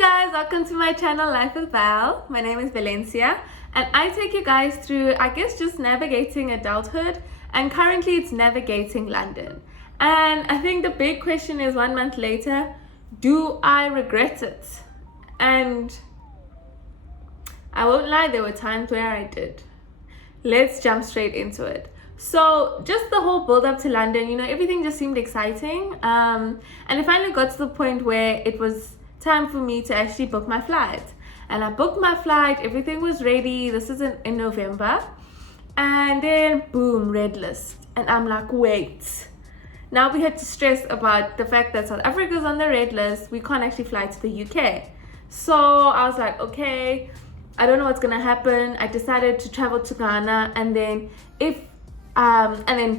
Guys, welcome to my channel Life with Val. My name is Valencia and I take you guys through, I guess, just navigating adulthood, and currently it's navigating London. And I think the big question is, 1 month later, do I regret it? And I won't lie, there were times where I did. Let's jump straight into it. So just the whole build up to London, everything just seemed exciting. And it finally got to the point where it was time for me to actually book my flight. And I booked my flight, everything was ready. This is in November. And then boom, red list. And I'm like, wait. Now we had to stress about the fact that South Africa's on the red list. We can't actually fly to the UK. So I was like, okay, I don't know what's gonna happen. I decided to travel to Ghana and then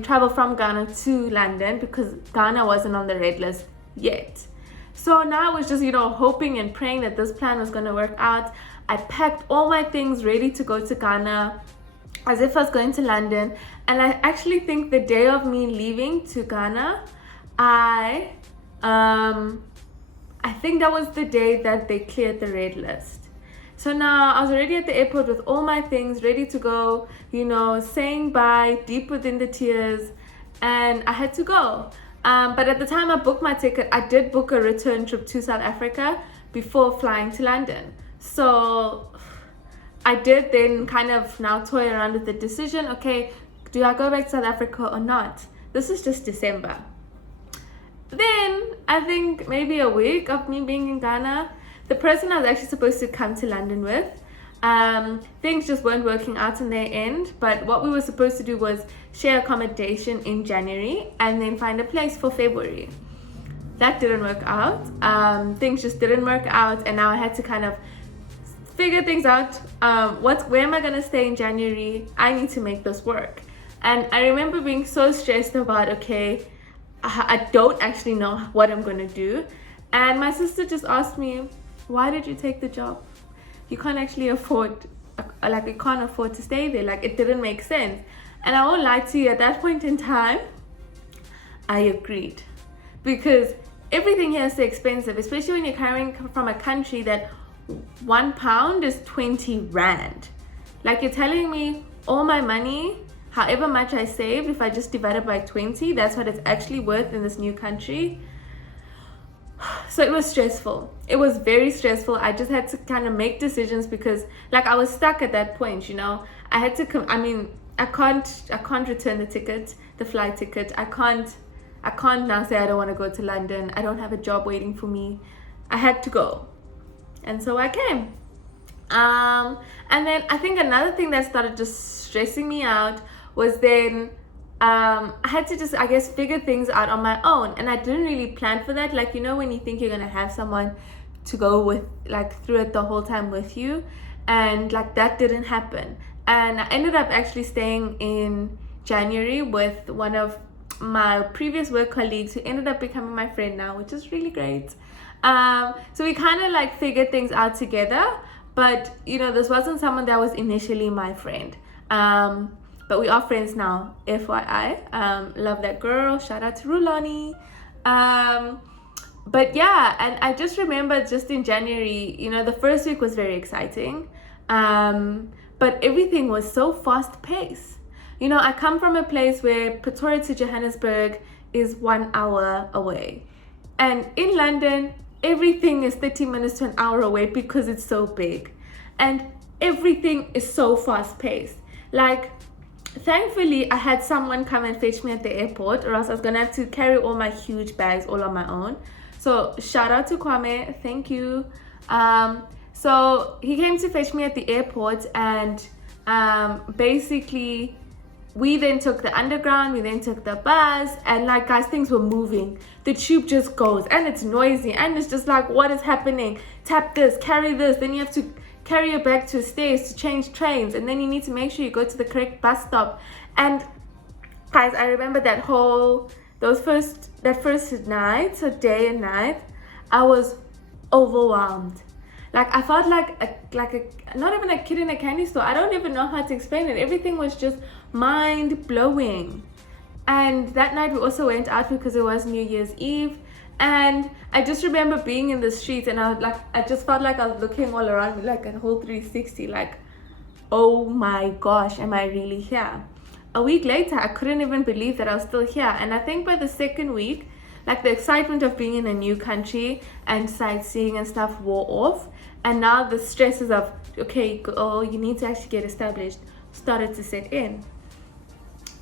travel from Ghana to London because Ghana wasn't on the red list yet. So now I was just, hoping and praying that this plan was going to work out. I packed all my things ready to go to Ghana as if I was going to London. And I actually think the day of me leaving to Ghana, I think that was the day that they cleared the red list. So now I was already at the airport with all my things ready to go, saying bye, deep within the tears, and I had to go. But at the time I booked my ticket, I did book a return trip to South Africa before flying to London. So I did then kind of now toy around with the decision, okay, do I go back to South Africa or not? This is just December. Then I think maybe a week of me being in Ghana, the person I was actually supposed to come to London with, things just weren't working out in their end. But what we were supposed to do was share accommodation in January and then find a place for February. That didn't work out. Things just didn't work out, and now I had to kind of figure things out. Where am I gonna stay in January? I need to make this work. And I remember being so stressed about, okay, I don't actually know what I'm gonna do. And my sister just asked me, why did you take the job? You can't actually afford, you can't afford to stay there. It didn't make sense. And I won't lie to you, at that point in time, I agreed. Because everything here is so expensive, especially when you're coming from a country that £1 is 20 rand. You're telling me all my money, however much I save, if I just divide it by 20, that's what it's actually worth in this new country. So it was stressful. It was very stressful. I just had to kind of make decisions because I was stuck at that point, I had to I can't return the flight ticket. I can't now say I don't want to go to London. I don't have a job waiting for me. I had to go. And so I came. And then I think another thing that started just stressing me out was then I had to just, figure things out on my own. And I didn't really plan for that. When you think you're going to have someone to go with, through it the whole time with you. And, that didn't happen. And I ended up actually staying in January with one of my previous work colleagues who ended up becoming my friend now, which is really great. So we kind of, figured things out together. But, this wasn't someone that was initially my friend. But we are friends now, FYI. Love that girl. Shout out to Rulani. But yeah, and I just remember just in January, the first week was very exciting. But everything was so fast paced. I come from a place where Pretoria to Johannesburg is 1 hour away. And in London, everything is 30 minutes to an hour away because it's so big. And everything is so fast paced. Thankfully, I had someone come and fetch me at the airport, or else I was going to have to carry all my huge bags all on my own. So shout out to Kwame. Thank you. So he came to fetch me at the airport, and basically we then took the underground, we then took the bus, and guys, things were moving. The tube just goes and it's noisy and it's just what is happening? Tap this, carry this, then you have to carry your bag to stairs to change trains, and then you need to make sure you go to the correct bus stop. And guys, I remember that first night, so day and night, I was overwhelmed. I felt not even a kid in a candy store. I don't even know how to explain it. Everything was just mind blowing. And that night we also went out because it was New Year's Eve, And I just remember being in the streets, and I just felt like I was looking all around me, like a whole 360, like, oh my gosh, am I really here? A week later, I couldn't even believe that I was still here. And I think by the second week, like, the excitement of being in a new country and sightseeing and stuff wore off. And now the stresses of, okay, oh, you need to actually get established, started to set in.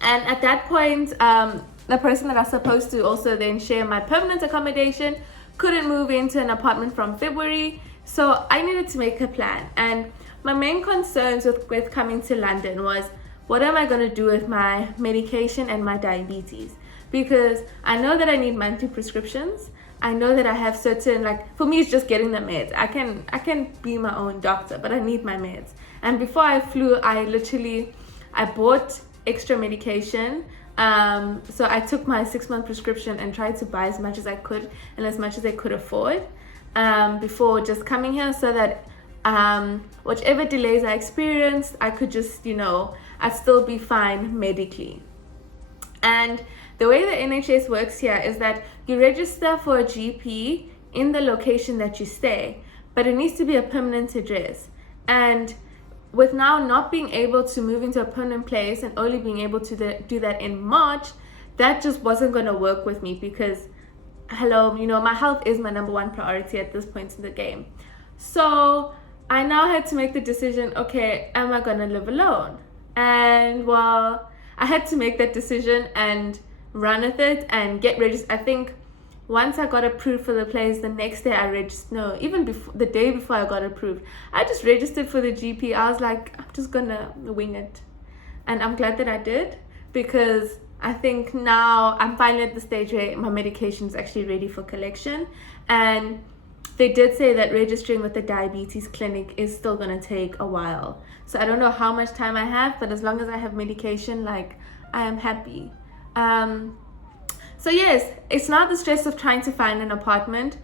And at that point, the person that I was supposed to also then share my permanent accommodation couldn't move into an apartment from February. So I needed to make a plan. And my main concerns with coming to London was, what am I going to do with my medication and my diabetes? Because I know that I need monthly prescriptions. I know that I have certain, like, for me, it's just getting the meds. I can be my own doctor, but I need my meds. And before I flew, I bought extra medication. So I took my 6-month prescription and tried to buy as much as I could and as much as I could afford before just coming here, so that whichever delays I experienced, I could just, I'd still be fine medically. And the way the NHS works here is that you register for a GP in the location that you stay, but it needs to be a permanent address. And with now not being able to move into a permanent place and only being able to do that in March, that just wasn't going to work with me, because, hello, my health is my number one priority at this point in the game. So I now had to make the decision, okay, am I going to live alone? And well, I had to make that decision and run with it and get registered. I think once I got approved for the place, the next day I registered. No, even before, the day before I got approved, I just registered for the GP. I was like, I'm just gonna wing it. And I'm glad that I did, because I think now I'm finally at the stage where my medication is actually ready for collection. And they did say that registering with the diabetes clinic is still going to take a while. So I don't know how much time I have, but as long as I have medication, like, I am happy. So yes, it's not the stress of trying to find an apartment.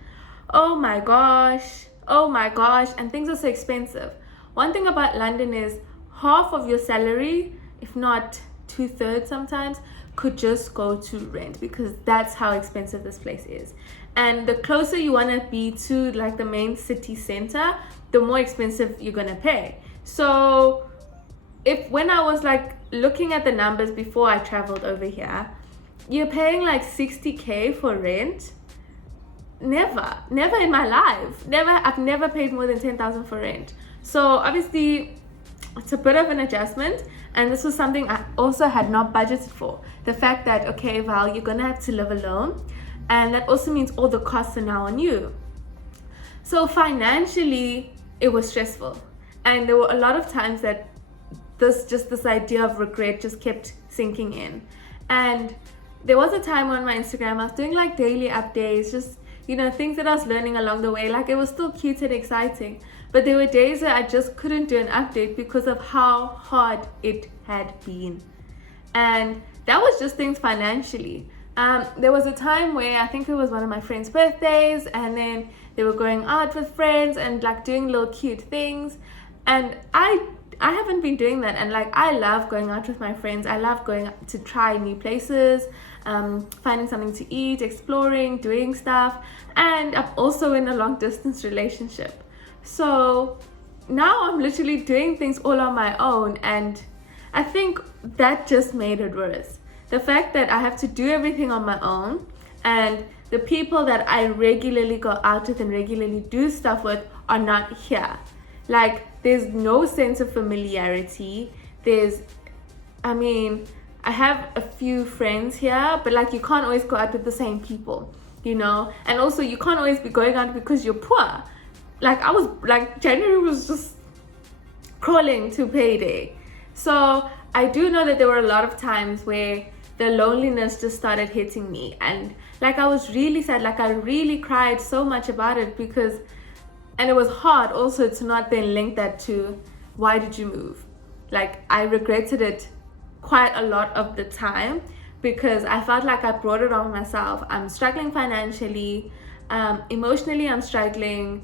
Oh my gosh. And things are so expensive. One thing about London is half of your salary, if not 2/3 sometimes, could just go to rent, because that's how expensive this place is. And the closer you want to be to, like, the main city center, the more expensive you're going to pay. So when I was like looking at the numbers before I traveled over here, you're paying like 60k for rent. Never in my life. I've never paid more than 10,000 for rent. So obviously it's a bit of an adjustment, and this was something I also had not budgeted for. The fact that, okay, Val, you're gonna have to live alone, and that also means all the costs are now on you. So financially, it was stressful, and there were a lot of times that this idea of regret just kept sinking in. And there was a time on my Instagram I was doing like daily updates, just things that I was learning along the way. Like, it was still cute and exciting, but there were days where I just couldn't do an update because of how hard it had been. And that was just things financially. There was a time where I think it was one of my friends' birthdays, and then they were going out with friends and like doing little cute things, and I haven't been doing that. And like, I love going out with my friends. I love going to try new places, finding something to eat, exploring, doing stuff. And I'm also in a long distance relationship, so now I'm literally doing things all on my own, and I think that just made it worse. The fact that I have to do everything on my own, and the people that I regularly go out with and regularly do stuff with are not here. Like, there's no sense of familiarity. I have a few friends here, but like, you can't always go out with the same people, and also you can't always be going out because you're poor. Like, January was just crawling to payday. So I do know that there were a lot of times where the loneliness just started hitting me, and like, I was really sad. Like, I really cried so much about it, and it was hard also to not then link that to, why did you move? Like, I regretted it quite a lot of the time, because I felt like I brought it on myself. I'm struggling financially, emotionally I'm struggling,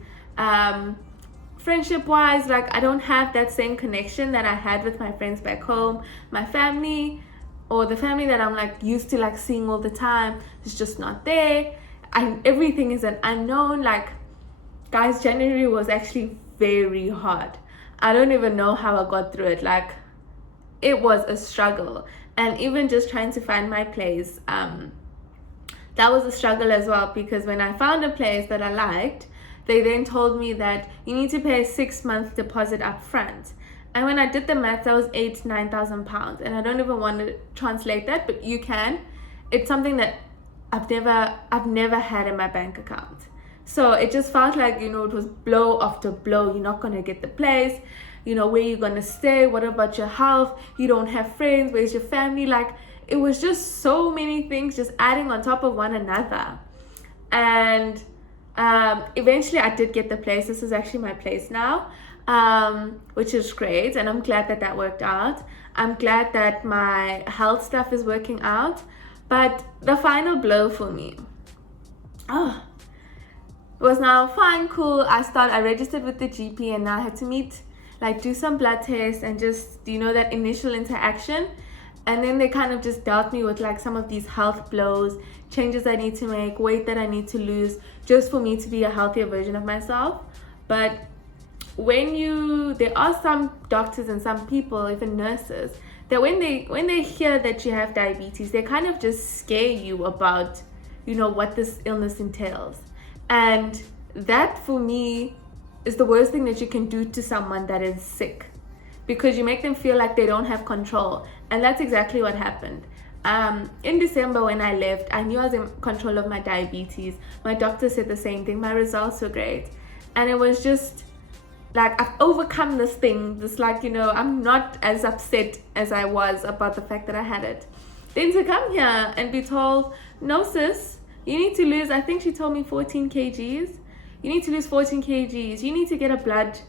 friendship wise, like, I don't have that same connection that I had with my friends back home. My family, or the family that I'm like used to like seeing all the time, is just not there. everything is an unknown. Like, guys, January was actually very hard. I don't even know how I got through it. Like, it was a struggle. And even just trying to find my place, that was a struggle as well, because when I found a place that I liked, they then told me that you need to pay a 6-month deposit up front. And when I did the math, that was £9,000. And I don't even want to translate that, but you can. It's something that I've never had in my bank account. So it just felt like, it was blow after blow. You're not going to get the place. Where you're going to stay? What about your health? You don't have friends. Where's your family? Like, it was just so many things just adding on top of one another. And eventually I did get the place. This is actually my place now, which is great. And I'm glad that worked out. I'm glad that my health stuff is working out. But the final blow for me, was now fine, cool. I registered with the GP, and now I had to do some blood tests and just, that initial interaction. And then they kind of just dealt me with some of these health blows, changes I need to make, weight that I need to lose, just for me to be a healthier version of myself. But there are some doctors and some people, even nurses, that when they hear that you have diabetes, they kind of just scare you about, what this illness entails. And that, for me, is the worst thing that you can do to someone that is sick, because you make them feel like they don't have control. And that's exactly what happened. In December, when I left, I knew I was in control of my diabetes. My doctor said the same thing. My results were great. And it was just I've overcome this thing. I'm not as upset as I was about the fact that I had it. Then to come here and be told, no sis, you need to lose, I think she told me 14 kgs. You need to lose 14 kgs. You need to get a blood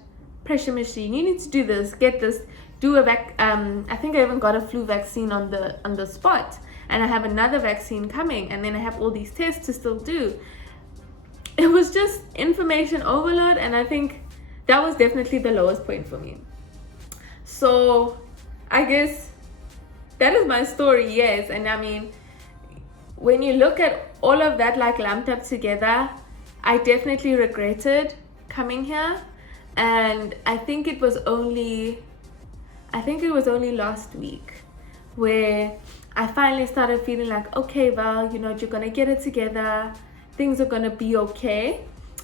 pressure machine. You need to do this, get this, do a I think I even got a flu vaccine on the spot. And I have another vaccine coming. And then I have all these tests to still do. It was just information overload. And I think that was definitely the lowest point for me. So I guess that is my story, yes. And I mean, when you look at all of that lumped up together, I definitely regretted coming here. And I think it was only last week where I finally started feeling like, okay, Val, you're gonna get it together. Things are gonna be okay.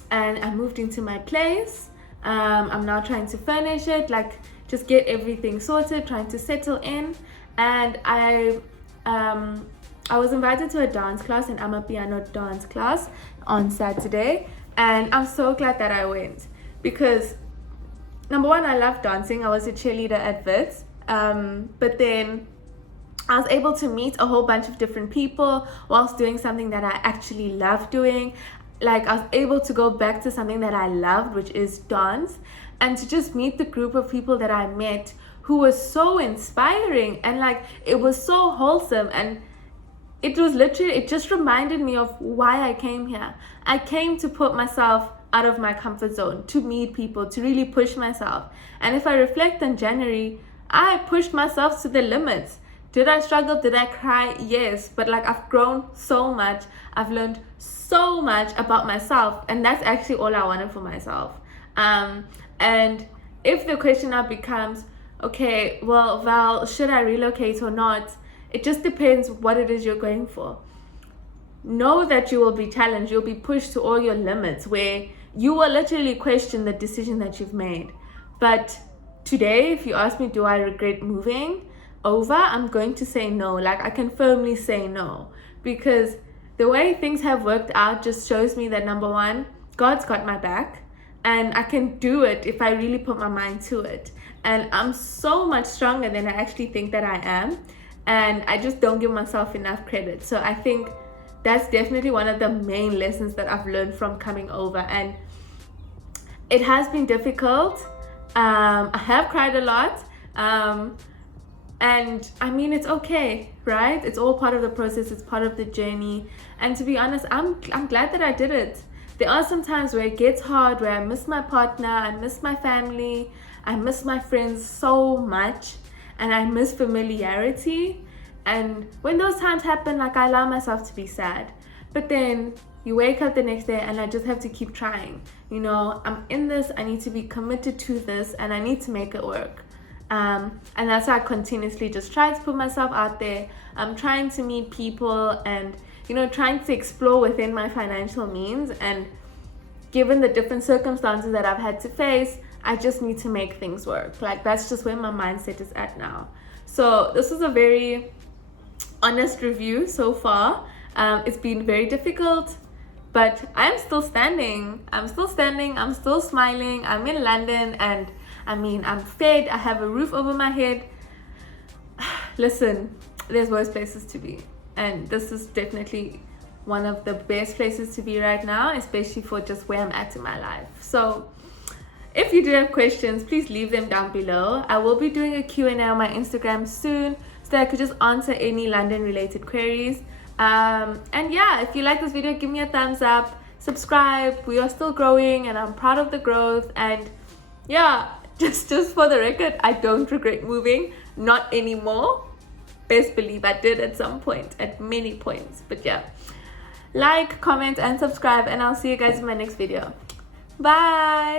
And I moved into my place. I'm now trying to furnish it, just get everything sorted, trying to settle in. And I was invited to a dance class, an Amapiano dance class on Saturday. And I'm so glad that I went, because number one, I love dancing. I was a cheerleader at Wits. But then I was able to meet a whole bunch of different people whilst doing something that I actually love doing. I was able to go back to something that I loved, which is dance, and to just meet the group of people that I met who was so inspiring, and it was so wholesome. And it just reminded me of why I came here. I came to put myself out of my comfort zone, to meet people, to really push myself. And if I reflect on January, I pushed myself to the limits. Did I struggle? Did I cry? Yes. But I've grown so much. I've learned so much about myself. And that's actually all I wanted for myself. And if the question now becomes, okay, well, Val, should I relocate or not? It just depends what it is you're going for. Know that you will be challenged. You'll be pushed to all your limits, where you will literally question the decision that you've made. But today, if you ask me, do I regret moving over? I'm going to say no. I can firmly say no, because the way things have worked out just shows me that, number one, God's got my back, and I can do it if I really put my mind to it. And I'm so much stronger than I actually think that I am. And I just don't give myself enough credit. So I think that's definitely one of the main lessons that I've learned from coming over. And it has been difficult. I have cried a lot. And I mean, it's okay, right? It's all part of the process. It's part of the journey. And to be honest, I'm glad that I did it. There are some times where it gets hard, where I miss my partner, I miss my family, I miss my friends so much, and I miss familiarity. And when those times happen, I allow myself to be sad. But then, you wake up the next day and I just have to keep trying. You know, I'm in this, I need to be committed to this, and I need to make it work. And that's why I continuously just try to put myself out there. I'm trying to meet people and, you know, trying to explore within my financial means. And given the different circumstances that I've had to face, I just need to make things work. Like, that's just where my mindset is at now. So this was a very honest review so far. It's been very difficult, but I'm still standing. I'm still smiling. I'm in London, and I mean, I'm fed. I have a roof over my head. Listen, there's worse places to be, and this is definitely one of the best places to be right now, especially for just where I'm at in my life. So if you do have questions, please leave them down below. I will be doing a Q&A on my Instagram soon, so that I could just answer any London related queries. And yeah, if you like this video, give me a thumbs up, subscribe. We are still growing and I'm proud of the growth. And yeah, just for the record, I don't regret moving, not anymore. Best believe I did at some point, at many points. But yeah, like, comment and subscribe, and I'll see you guys in my next video. Bye.